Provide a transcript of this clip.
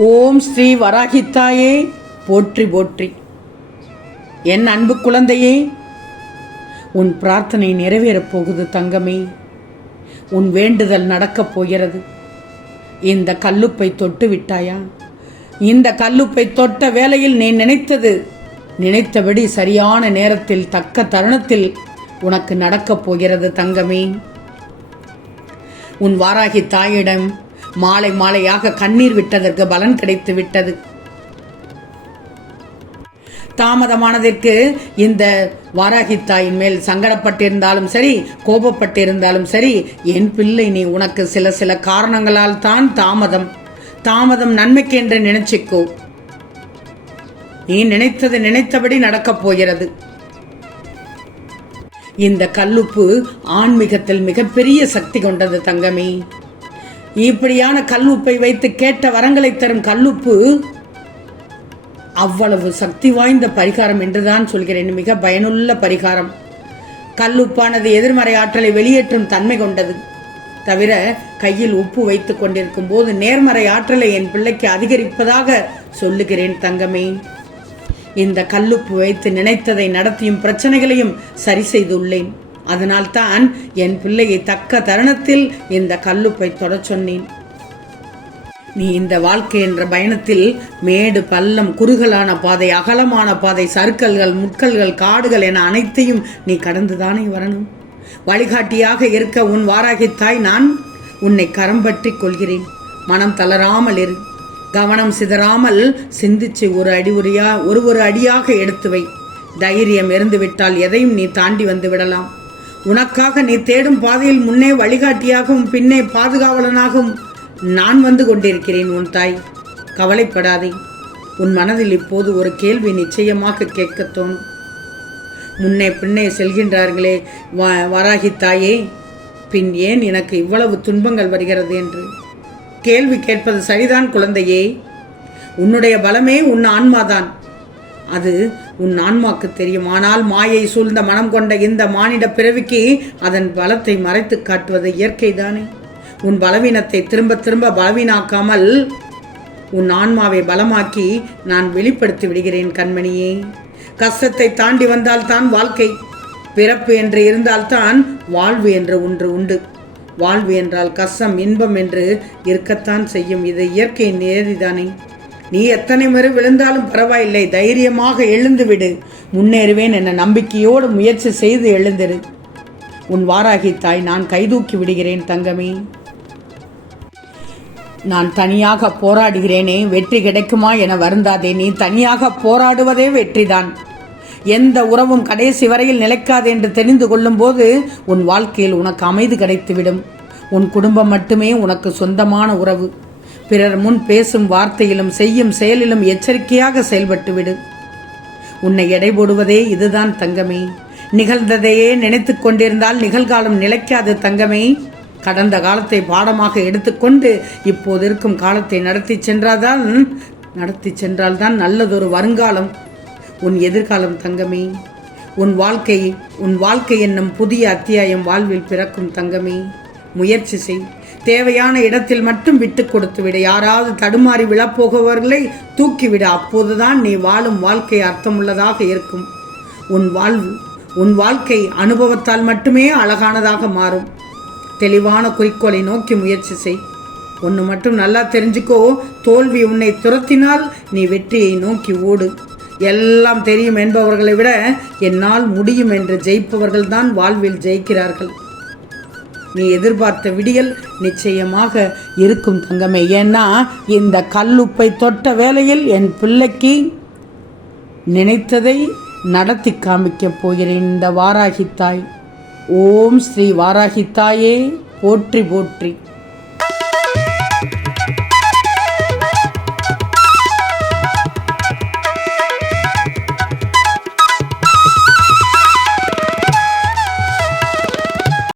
ஓம் ஸ்ரீ வராகித்தாயே. போற்றி போற்றி. என் அன்பு குழந்தையே உன் பிரார்த்தனை நிறைவேறப் போகுது தங்கமே. உன் வேண்டுதல் நடக்கப் போகிறது. இந்த கல்லுப்பை தொட்டு விட்டாயா? இந்த கல்லுப்பை தொட்ட வேளையில் நீ நினைத்தது? நினைத்தபடி சரியான நேரத்தில் தக்க தருணத்தில் உனக்கு நடக்கப் போகிறது தங்கமே. உன் வாராகி தாயிடம் மாலை மாலையாக கண்ணீர் விட்டதற்கு பலன் கிடைத்து விட்டது. தாமதமானதற்கு இந்த வாராகித்தாயின் மேல் சங்கடப்பட்டிருந்தாலும் சரி கோபப்பட்டிருந்தாலும் சரி என் பிள்ளை நீ உனக்கு சில சில காரணங்களால் தான் தாமதம். தாமதம் நன்மைக்கு என்று நினைச்சுக்கோ. நீ நினைத்தது நினைத்தபடி நடக்கப் போகிறது. இந்த கல்லுப்பு ஆன்மீகத்தில் மிகப்பெரிய சக்தி கொண்டது தங்கமே. இப்படியான கல்லுப்பை வைத்து கேட்ட வரங்களை தரும் கல்லுப்பு அவ்வளவு சக்தி வாய்ந்த பரிகாரம் என்றுதான் சொல்கிறேன். மிக பயனுள்ள பரிகாரம். கல்லுப்பானது எதிர்மறை ஆற்றலை வெளியேற்றும் தன்மை கொண்டது. தவிர கையில் உப்பு வைத்துக் கொண்டிருக்கும் போது நேர்மறை ஆற்றலை என் பிள்ளைக்கு அதிகரிப்பதாக சொல்லுகிறேன் தங்கமே. இந்த கல்லுப்பு வைத்து நினைத்ததை நடத்தியும் பிரச்சனைகளையும் சரி செய்துள்ளேன். அதனால்தான் என் பிள்ளையை தக்க தருணத்தில் இந்த கல்லுப்பை தொடச் சொன்னேன். நீ இந்த வாழ்க்கை என்ற பயணத்தில் மேடு பள்ளம் குறுகலான பாதை அகலமான பாதை சறுக்கல்கள் முட்கல்கள் காடுகள் என அனைத்தையும் நீ கடந்துதானே வரணும். வழிகாட்டியாக இருக்க உன் வாராகித்தாய் நான் உன்னை கரம் பற்றி கொள்கிறேன். மனம் தளராமல் இரு. கவனம் சிதறாமல் சிந்திச்சு ஒரு அடி உரியா ஒரு ஒரு அடியாக எடுத்து வை. தைரியம் இருந்துவிட்டால் எதையும் நீ தாண்டி வந்து விடலாம். உனக்காக நீ தேடும் பாதையில் முன்னே வழிகாட்டியாகவும் பின்னே பாதுகாவலனாகவும் நான் வந்து கொண்டிருக்கிறேன் உன் தாய். கவலைப்படாதே. உன் மனதில் இப்போது ஒரு கேள்வி நிச்சயமாக கேட்கத் தோணும் முன்னே பின்னே செல்கின்றார்களே வ வராகி தாயே. பின் ஏன் எனக்கு இவ்வளவு துன்பங்கள் வருகிறது என்று? கேள்வி கேட்பது சரிதான் குழந்தையே. உன்னுடைய பலமே உன் ஆன்மாதான். அது உன் ஆன்மாக்கு தெரியும். ஆனால் மாயை சூழ்ந்த மனம் கொண்ட இந்த மானிட பிறவிக்கு அதன் பலத்தை மறைத்து காட்டுவது இயற்கைதானே? உன் பலவீனத்தை திரும்ப திரும்ப பலவீனாக்காமல் உன் ஆன்மாவை பலமாக்கி நான் வெளிப்படுத்தி விடுகிறேன் கண்மணியே. கஷ்டத்தை தாண்டி வந்தால்தான் வாழ்க்கை. பிறப்பு என்று இருந்தால்தான் வாழ்வு என்று ஒன்று உண்டு. வாழ்வு என்றால் கஷ்டம் இன்பம் என்று இருக்கத்தான் செய்யும். இது இயற்கையின் நேரிதானே நீ எத்தனை முறை விழுந்தாலும் பரவாயில்லை தைரியமாக எழுந்து விடு முன்னேறுவேன் என நம்பிக்கையோடு முயற்சி செய்து எழுந்திரு. உன் வாராகி தாய் நான் கைதூக்கி விடுகிறேன் தங்கமே. நான் தனியாக போராடுகிறேனே வெற்றி கிடைக்குமா என வருந்தாதே. நீ தனியாக போராடுவதே வெற்றிதான். எந்த உறவும் கடைசி வரையில் நிலைக்காது என்று தெரிந்து கொள்ளும் போது உன் வாழ்க்கையில் உனக்கு அமைதி கிடைத்துவிடும். உன் குடும்பம் மட்டுமே உனக்கு சொந்தமான உறவு. பிறர் முன் பேசும் வார்த்தையிலும் செய்யும் செயலிலும் எச்சரிக்கையாக செயல்பட்டு விடு உன்னை எடை போடுவதே இதுதான் தங்கமே. நிகழ்ந்ததையே நினைத்து கொண்டிருந்தால் நிகழ்காலம் நிலைக்காது தங்கமே. கடந்த காலத்தை பாடமாக எடுத்துக்கொண்டு இப்போது இருக்கும் காலத்தை நடத்தி சென்றால்தான் நடத்தி சென்றால்தான் நல்லதொரு வருங்காலம். உன் எதிர்காலம் தங்கமே. உன் வாழ்க்கை உன் வாழ்க்கை என்னும் புதிய அத்தியாயம் வாழ்வில் பிறக்கும் தங்கமே. முயற்சி செய். தேவையான இடத்தில் மட்டும் விட்டு கொடுத்து விடு. யாராவது தடுமாறி விழப்போகவர்களை தூக்கிவிடு. அப்போதுதான் நீ வாழும் வாழ்க்கை அர்த்தமுள்ளதாக இருக்கும். உன் வாழ்வு உன் வாழ்க்கை அனுபவத்தால் மட்டுமே அழகானதாக மாறும். தெளிவான குறிக்கோளை நோக்கி முயற்சி செய். ஒன்று மட்டும் நல்லா தெரிஞ்சுக்கோ. தோல்வி உன்னை துரத்தினால் நீ வெற்றியை நோக்கி ஓடு. எல்லாம் தெரியும் என்பவர்களை விட என்னால் முடியும் என்று ஜெயிப்பவர்கள் தான் வாழ்வில் ஜெயிக்கிறார்கள். நீ எதிர்பார்த்த விடியல் நிச்சயமாக இருக்கும் தங்கமே. ஏன்னா இந்த கல்லுப்பை தொட்ட வேளையில் என் பிள்ளைக்கு நினைத்ததை நடத்தி காமிக்கப் போகிறேன் இந்த வாராகி தாய் ஓம் ஸ்ரீ வாராகி தாயே போற்றி போற்றி.